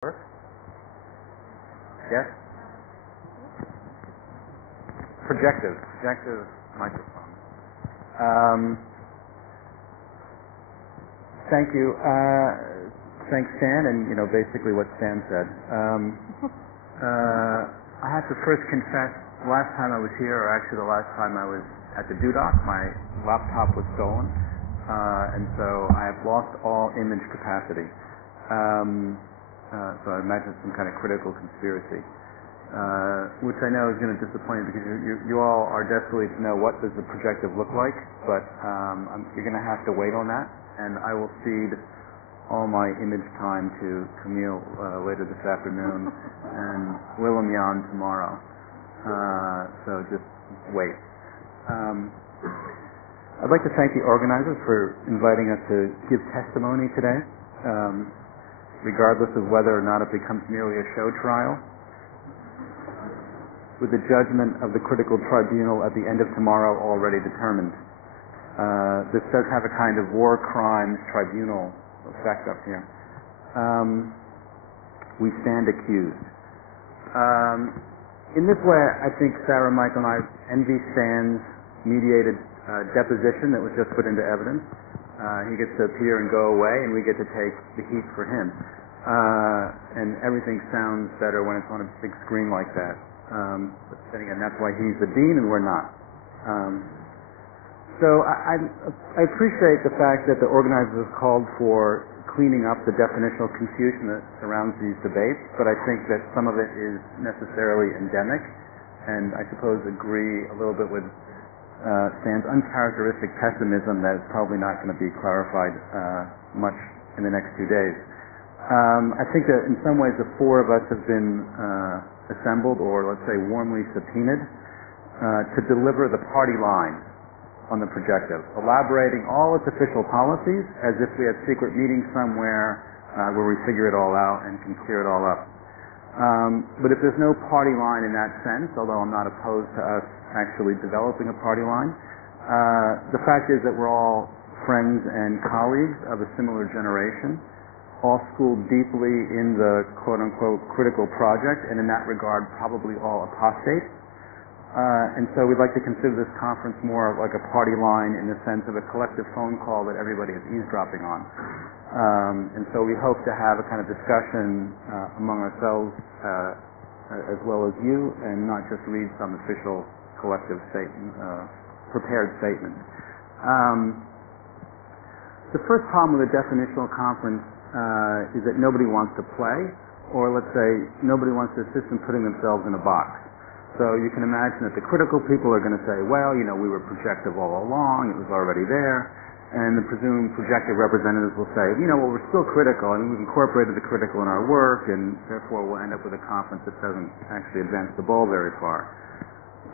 Work? Yes? Projective microphone. Thank you. Thanks, Stan, and basically what Stan said. I have to first confess, the last time I was here, or actually the last time I was at the Dudoc, my laptop was stolen, and so I have lost all image capacity. So I imagine it's some kind of critical conspiracy, which I know is going to disappoint you because you all are desperately to know what does the projective look like, but you're going to have to wait on that, and I will cede all my image time to Camille later this afternoon and Willem Jan tomorrow. So just wait. I'd like to thank the organizers for inviting us to give testimony today. Regardless of whether or not it becomes merely a show trial, with the judgment of the critical tribunal at the end of tomorrow already determined. This does have a kind of war crimes tribunal effect up here. We stand accused. In this way, I think Sarah, Michael, and I envy Stan's mediated deposition that was just put into evidence. He gets to appear and go away, and we get to take the heat for him. And everything sounds better when it's on a big screen like that. But then again, that's why he's the dean and we're not. So I appreciate the fact that the organizers have called for cleaning up the definitional confusion that surrounds these debates, but I think that some of it is necessarily endemic, and I suppose agree a little bit with Stan's uncharacteristic pessimism that it's probably not going to be clarified much in the next 2 days. I think that in some ways the four of us have been assembled, or let's say warmly subpoenaed, to deliver the party line on the projective, elaborating all its official policies as if we had secret meetings somewhere where we figure it all out and can clear it all up. But if there's no party line in that sense, although I'm not opposed to us actually developing a party line, the fact is that we're all friends and colleagues of a similar generation, all schooled deeply in the quote-unquote critical project, and in that regard probably all apostate. And so we'd like to consider this conference more like a party line in the sense of a collective phone call that everybody is eavesdropping on. And so we hope to have a kind of discussion among ourselves as well as you, and not just read some official collective statement, prepared statement. The first problem with a definitional conference is that nobody wants to play, or let's say nobody wants to assist in putting themselves in a box. So you can imagine that the critical people are going to say, well, we were projective all along, it was already there, and the presumed projective representatives will say, well, we're still critical, and we've incorporated the critical in our work, and therefore we'll end up with a conference that doesn't actually advance the ball very far.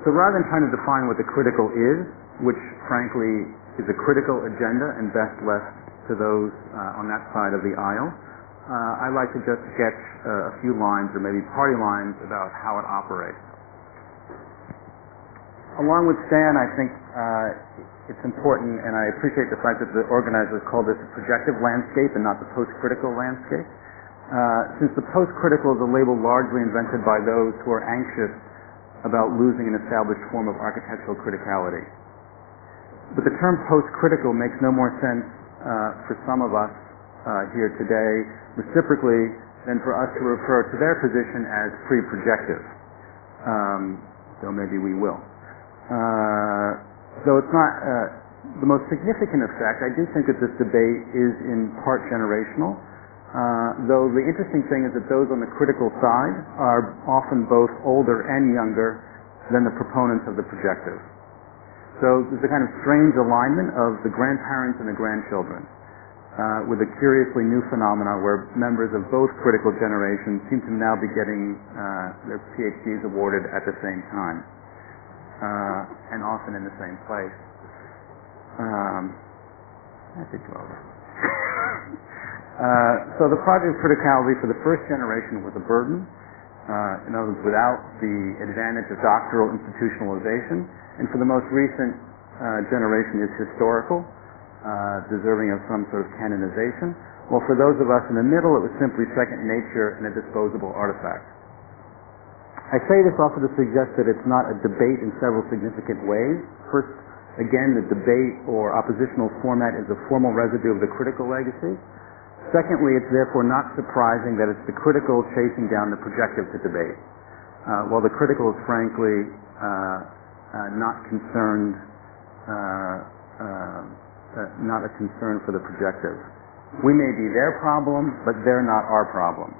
So rather than trying to define what the critical is, which frankly is a critical agenda and best left to those on that side of the aisle, I'd like to just sketch a few lines, or maybe party lines, about how it operates. Along with Stan, I think it's important, and I appreciate the fact that the organizers called this a projective landscape and not the post-critical landscape, since the post-critical is a label largely invented by those who are anxious about losing an established form of architectural criticality. But the term post-critical makes no more sense for some of us here today, reciprocally, than for us to refer to their position as pre-projective, though maybe we will. Though it's not the most significant effect, I do think that this debate is in part generational, though the interesting thing is that those on the critical side are often both older and younger than the proponents of the projective. So there's a kind of strange alignment of the grandparents and the grandchildren, with a curiously new phenomena where members of both critical generations seem to now be getting their PhDs awarded at the same time. And often in the same place. I think over. So the project of criticality for the first generation was a burden, in other words, without the advantage of doctoral institutionalization, and for the most recent generation is historical, deserving of some sort of canonization, while for those of us in the middle, it was simply second nature and a disposable artifact. I say this also to suggest that it's not a debate in several significant ways. First, again, the debate or oppositional format is a formal residue of the critical legacy. Secondly, it's therefore not surprising that it's the critical chasing down the projective to debate, while the critical is frankly not concerned, not a concern for the projective. We may be their problem, but they're not our problem.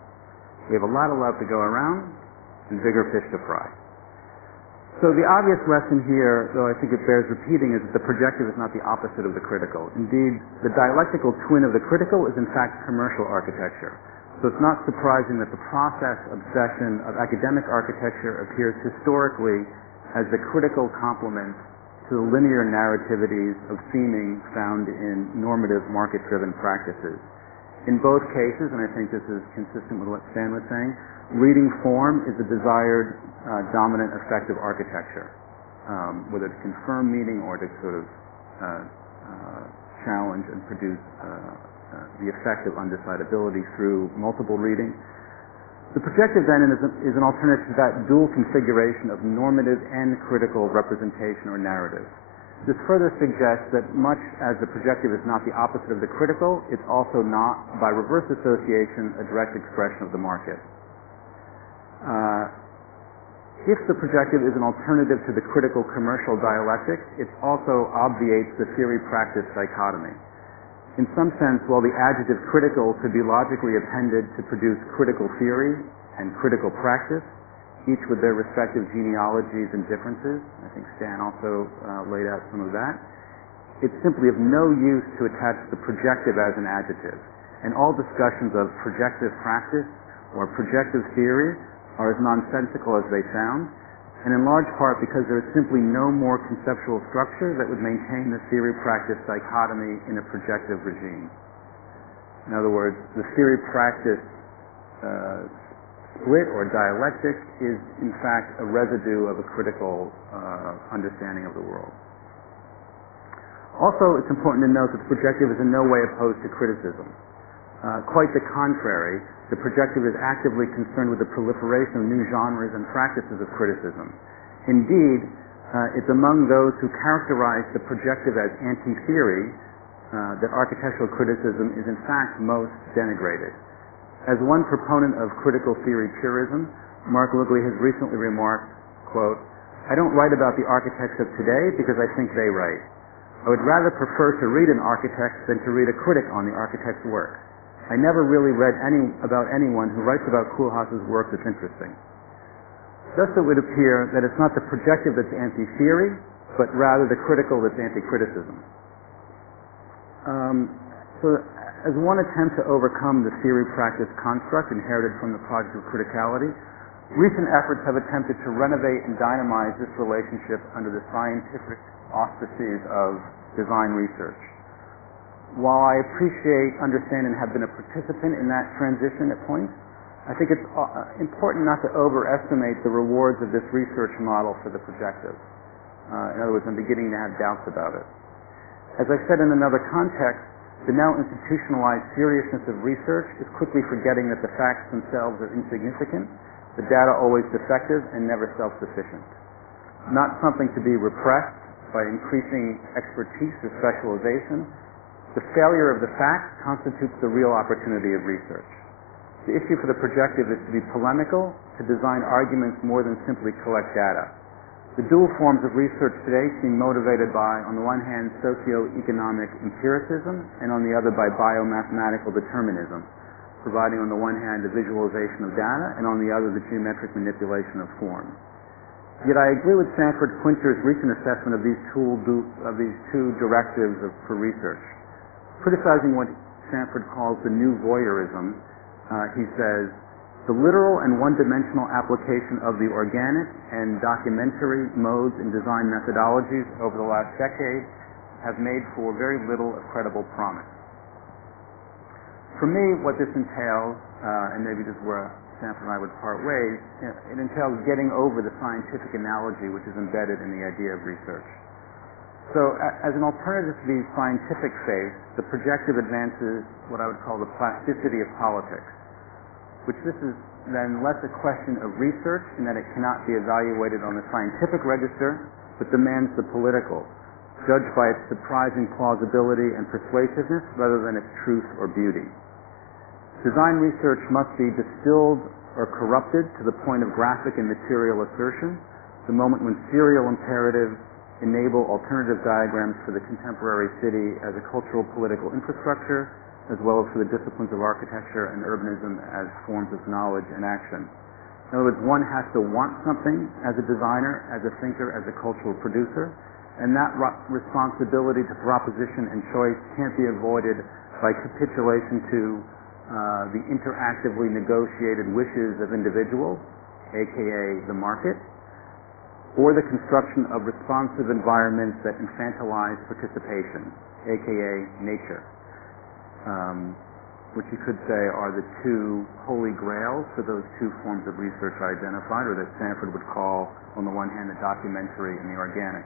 We have a lot of love to go around and bigger fish to fry. So the obvious lesson here, though I think it bears repeating, is that the projective is not the opposite of the critical. Indeed, the dialectical twin of the critical is in fact commercial architecture. So it's not surprising that the process obsession of academic architecture appears historically as the critical complement to the linear narrativities of theming found in normative market-driven practices. In both cases, and I think this is consistent with what Stan was saying, reading form is the desired dominant effect of architecture, whether to confirm meaning or to sort of challenge and produce the effect of undecidability through multiple reading. The projective then is an alternative to that dual configuration of normative and critical representation or narrative. This further suggests that much as the projective is not the opposite of the critical, it's also not, by reverse association, a direct expression of the market. If the projective is an alternative to the critical commercial dialectic, it also obviates the theory-practice dichotomy. In some sense, while the adjective critical could be logically appended to produce critical theory and critical practice, each with their respective genealogies and differences, I think Stan also laid out some of that, it's simply of no use to attach the projective as an adjective. And all discussions of projective practice or projective theory are as nonsensical as they sound, and in large part because there is simply no more conceptual structure that would maintain the theory-practice dichotomy in a projective regime. In other words, the theory-practice split or dialectic is in fact a residue of a critical understanding of the world. Also, it's important to note that the projective is in no way opposed to criticism. Quite the contrary, the projective is actively concerned with the proliferation of new genres and practices of criticism. Indeed, it's among those who characterize the projective as anti-theory that architectural criticism is in fact most denigrated. As one proponent of critical theory purism, Mark Lugley has recently remarked, quote, "I don't write about the architects of today because I think they write. I would rather prefer to read an architect than to read a critic on the architect's work. I never really read about anyone who writes about Koolhaas's work that's interesting." Thus it would appear that it's not the projective that's anti-theory, but rather the critical that's anti-criticism. So as one attempt to overcome the theory-practice construct inherited from the project of criticality, recent efforts have attempted to renovate and dynamize this relationship under the scientific auspices of design research. While I appreciate, understand, and have been a participant in that transition at points, I think it's important not to overestimate the rewards of this research model for the projective. In other words, I'm beginning to have doubts about it. As I said in another context, the now institutionalized seriousness of research is quickly forgetting that the facts themselves are insignificant, the data always defective, and never self-sufficient. Not something to be repressed by increasing expertise or specialization. The failure of the facts constitutes the real opportunity of research. The issue for the projective is to be polemical, to design arguments more than simply collect data. The dual forms of research today seem motivated by, on the one hand, socio-economic empiricism, and on the other by biomathematical determinism, providing on the one hand the visualization of data, and on the other the geometric manipulation of form. Yet I agree with Sanford Quinter's recent assessment of these two directives for research. Criticizing what Sanford calls the new voyeurism, he says, "The literal and one-dimensional application of the organic and documentary modes in design methodologies over the last decade have made for very little of credible promise." For me, what this entails, and maybe this is where Sanford and I would part ways, it entails getting over the scientific analogy which is embedded in the idea of research. So as an alternative to the scientific faith, the projective advances what I would call the plasticity of politics, which this is then less a question of research in that it cannot be evaluated on the scientific register, but demands the political, judged by its surprising plausibility and persuasiveness rather than its truth or beauty. Design research must be distilled or corrupted to the point of graphic and material assertion, the moment when serial imperatives enable alternative diagrams for the contemporary city as a cultural political infrastructure, as well as for the disciplines of architecture and urbanism as forms of knowledge and action. In other words, one has to want something as a designer, as a thinker, as a cultural producer, and that responsibility to proposition and choice can't be avoided by capitulation to the interactively negotiated wishes of individuals, aka the market, or the construction of responsive environments that infantilize participation, aka nature, which you could say are the two holy grails for those two forms of research I identified, or that Stanford would call, on the one hand, the documentary and the organic.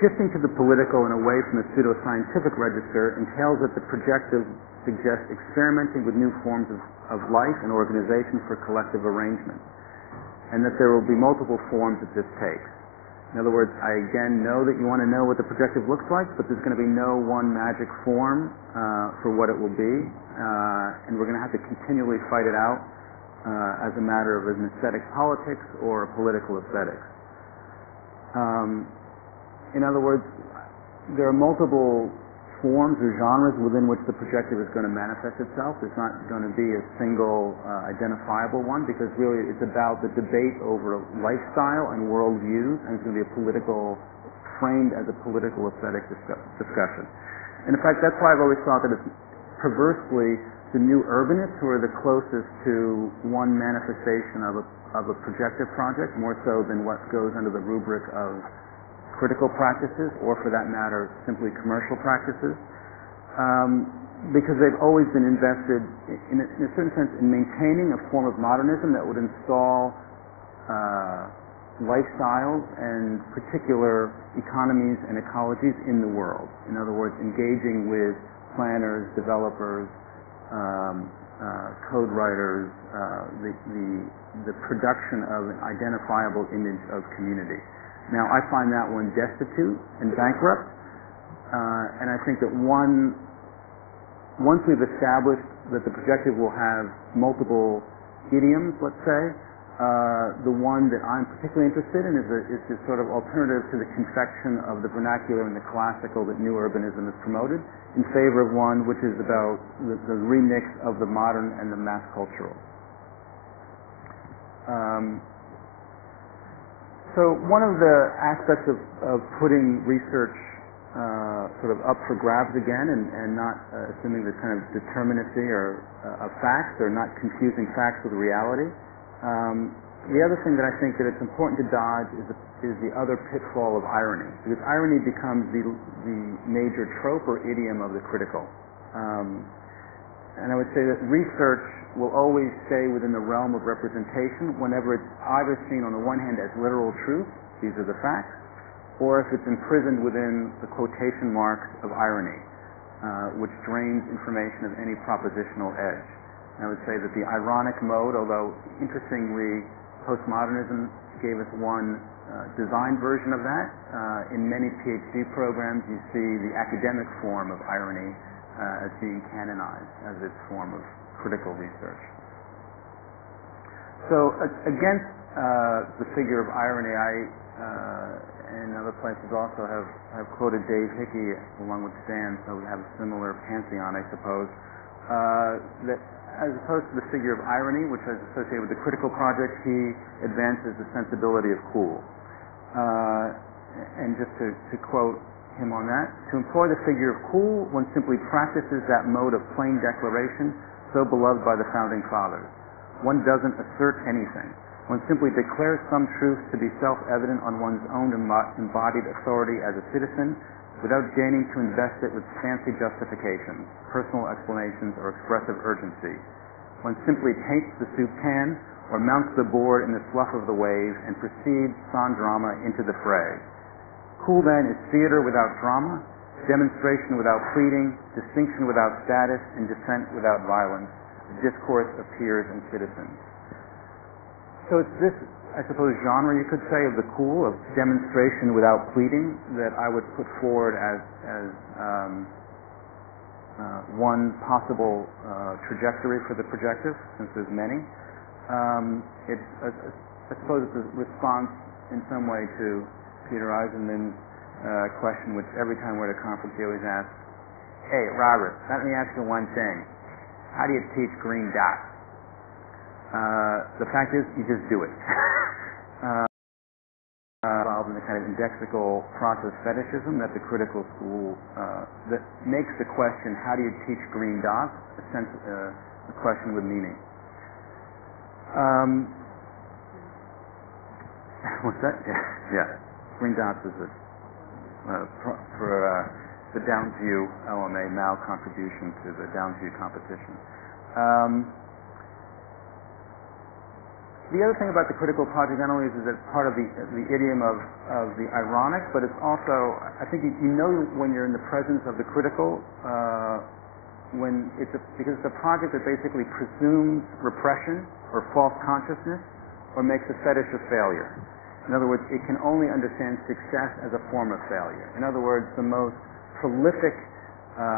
Shifting to the political and away from the pseudoscientific register entails that the projective suggests experimenting with new forms of life and organization for collective arrangement, and that there will be multiple forms that this takes. In other words, I again know that you want to know what the projective looks like, but there's going to be no one magic form for what it will be, and we're going to have to continually fight it out as a matter of an aesthetic politics or a political aesthetics. In other words, there are multiple forms or genres within which the projective is going to manifest itself. It's not going to be a single identifiable one, because really it's about the debate over lifestyle and worldviews, and it's going to be framed as a political aesthetic discussion. And in fact, that's why I've always thought that it's perversely the new urbanists who are the closest to one manifestation of a projective project, more so than what goes under the rubric of critical practices, or for that matter, simply commercial practices, because they've always been invested, in a certain sense, in maintaining a form of modernism that would install lifestyles and particular economies and ecologies in the world. In other words, engaging with planners, developers, code writers, the production of an identifiable image of community. Now, I find that one destitute and bankrupt, and I think that once we've established that the projective will have multiple idioms, let's say, the one that I'm particularly interested in is this sort of alternative to the confection of the vernacular and the classical that new urbanism has promoted, in favor of one which is about the remix of the modern and the mass cultural. So one of the aspects of putting research sort of up for grabs again, and not assuming the kind of determinacy or of facts, or not confusing facts with reality. The other thing that I think that it's important to dodge is the other pitfall of irony, because irony becomes the major trope or idiom of the critical. And I would say that research will always stay within the realm of representation whenever it's either seen on the one hand as literal truth, these are the facts, or if it's imprisoned within the quotation marks of irony, which drains information of any propositional edge. And I would say that the ironic mode, although interestingly postmodernism gave us one design version of that, in many PhD programs you see the academic form of irony as being canonized as its form of critical research. So against the figure of irony, I in other places also have quoted Dave Hickey along with Stan, so we have a similar pantheon, I suppose, that as opposed to the figure of irony, which is associated with the critical project, he advances the sensibility of cool. And just to quote him on that, to employ the figure of cool, one simply practices that mode of plain declaration so beloved by the founding fathers. One doesn't assert anything. One simply declares some truth to be self-evident on one's own embodied authority as a citizen, without deigning to invest it with fancy justifications, personal explanations, or expressive urgency. One simply paints the soup can or mounts the board in the slough of the wave and proceeds sans drama into the fray. Cool, then, is theater without drama, demonstration without pleading, distinction without status, and dissent without violence. The discourse of peers and citizens. So it's this, I suppose, genre, you could say, of the cool, of demonstration without pleading, that I would put forward as one possible trajectory for the projective, since there's many. I suppose it's a response in some way to Peter Eisenman's question, which every time we're at a conference he always asks, "Hey, Robert, let me ask you one thing. How do you teach green dots?" The fact is, you just do it. Involved in the kind of indexical process fetishism that the critical school that makes the question, "How do you teach green dots?" a question with meaning. What's that? Yeah. Green dots is for the Downsview LMA Mal contribution to the Downsview competition. The other thing about the critical project not only is that it's part of the idiom of the ironic, but it's also, I think you know when you're in the presence of the critical, because it's a project that basically presumes repression or false consciousness or makes a fetish of failure. In other words, it can only understand success as a form of failure. In other words, the most prolific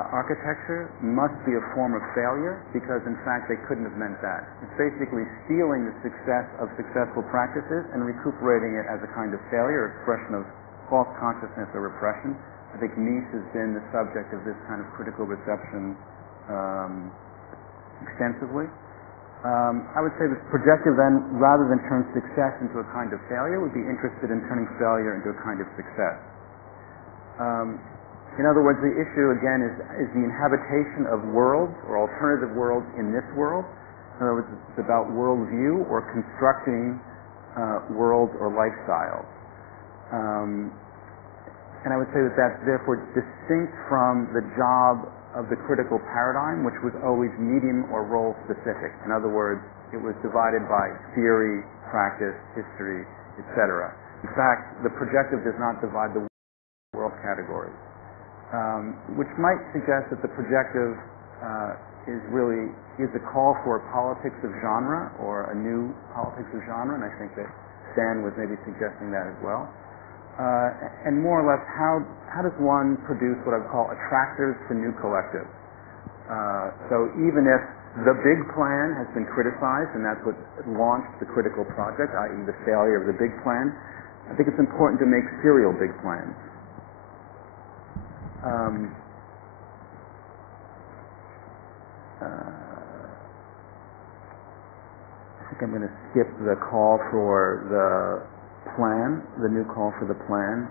architecture must be a form of failure because, in fact, they couldn't have meant that. It's basically stealing the success of successful practices and recuperating it as a kind of failure, expression of false consciousness or repression. I think Mies has been the subject of this kind of critical reception extensively. I would say this projective then, rather than turn success into a kind of failure, would be interested in turning failure into a kind of success. In other words, the issue again is the inhabitation of worlds or alternative worlds in this world. In other words, it's about worldview or constructing worlds or lifestyles. And I would say that that's therefore distinct from the job of the critical paradigm, which was always medium or role specific. In other words, it was divided by theory, practice, history, etc. In fact, the projective does not divide the world categories, which might suggest that the projective is a call for a politics of genre or a new politics of genre, and I think that Stan was maybe suggesting that as well. And more or less, how does one produce what I would call attractors to new collectives? So even if the big plan has been criticized, and that's what launched the critical project, i.e. the failure of the big plan, I think it's important to make serial big plans. I think I'm going to skip the call for the plan, the new call for the plan.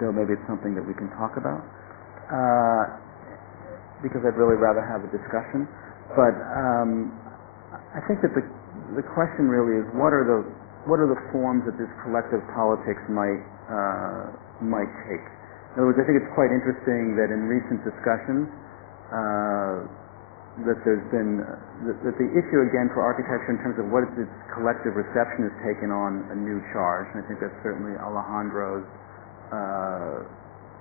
Though maybe it's something that we can talk about, because I'd really rather have a discussion. But I think that the question really is what are the forms that this collective politics might take. In other words, I think it's quite interesting that in recent discussions that there's been that the issue again for architecture in terms of what is its collective reception has taken on a new charge, and I think that's certainly Alejandro's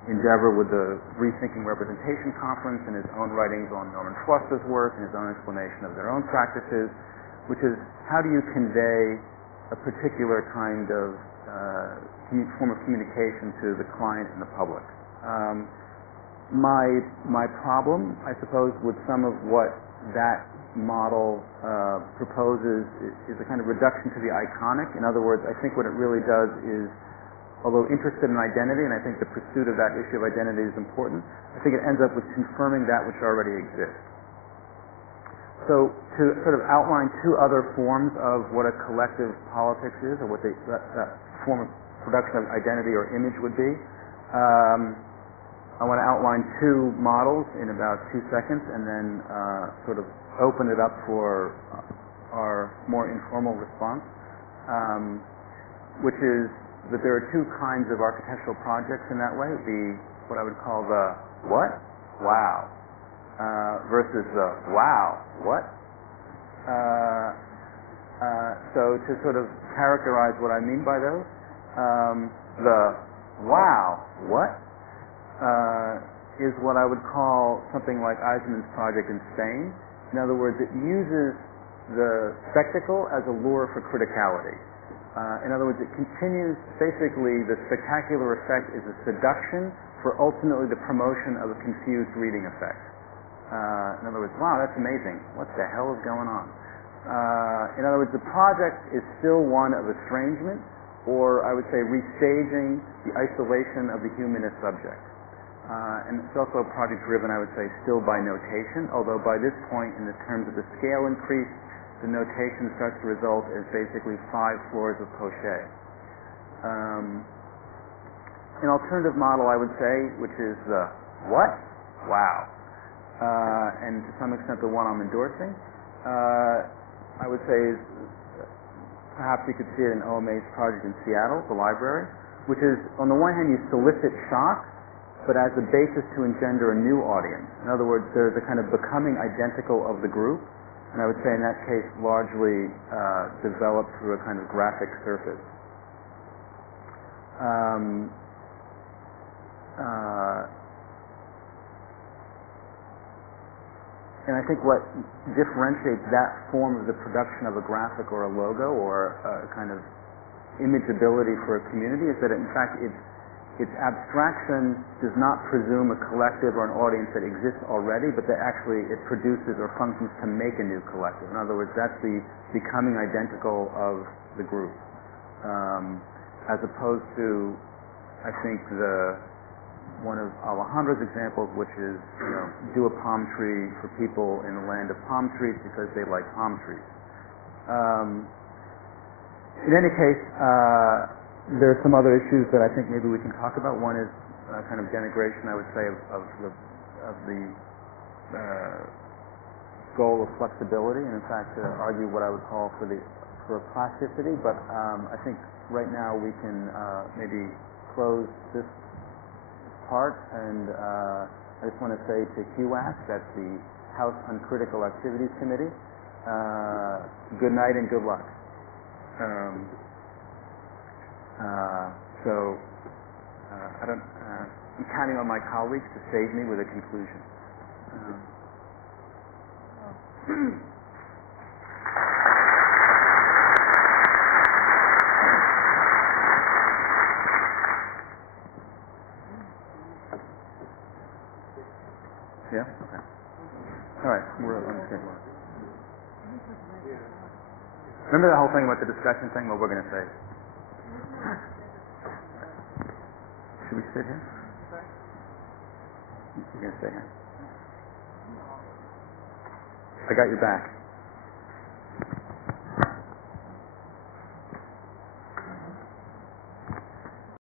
endeavor with the Rethinking Representation Conference and his own writings on Norman Foster's work and his own explanation of their own practices, which is how do you convey a particular kind of form of communication to the client and the public. My problem, I suppose, with some of what that model proposes is a kind of reduction to the iconic. In other words, I think what it really does is, although interested in identity, and I think the pursuit of that issue of identity is important, I think it ends up with confirming that which already exists. So to sort of outline two other forms of what a collective politics is, or what that form of production of identity or image would be, I want to outline two models in about 2 seconds and then sort of open it up for our more informal response, which is that there are two kinds of architectural projects in that way. What I would call the what? Wow. Versus the wow. What? So to sort of characterize what I mean by those. The wow, what? Is what I would call something like Eisenman's project in Spain. In other words, it uses the spectacle as a lure for criticality. In other words, it continues, basically, the spectacular effect is a seduction for ultimately the promotion of a confused reading effect. In other words, wow, that's amazing. What the hell is going on? In other words, the project is still one of estrangement, or I would say restaging the isolation of the humanist subject. And it's also a project driven, I would say, still by notation, although by this point, in the terms of the scale increase, the notation starts to result as basically 5 floors of Pochet. An alternative model, I would say, which is the what? Wow. And to some extent the one I'm endorsing, I would say is, perhaps you could see it in OMA's project in Seattle, the library, which is, on the one hand, you solicit shock, but as a basis to engender a new audience. In other words, there's a kind of becoming identical of the group, and I would say in that case largely developed through a kind of graphic surface. And I think what differentiates that form of the production of a graphic or a logo or a kind of imageability for a community is that in fact its abstraction does not presume a collective or an audience that exists already, but that actually it produces or functions to make a new collective. In other words, that's the becoming identical of the group, as opposed to, I think, one of Alejandro's examples, which is, do a palm tree for people in the land of palm trees because they like palm trees. In any case, there are some other issues that I think maybe we can talk about. One is kind of denigration, I would say, of the goal of flexibility, and in fact argue what I would call for plasticity. But I think right now we can maybe close this part, and I just want to say to HUAC, that's the House Uncritical Activities Committee, good night and good luck. I'm counting on my colleagues to save me with a conclusion. Yeah? Okay. All right. We're on the schedule. Remember that whole thing about the discussion thing? What we're going to say. Should we sit here? You're going to stay here. I got your back.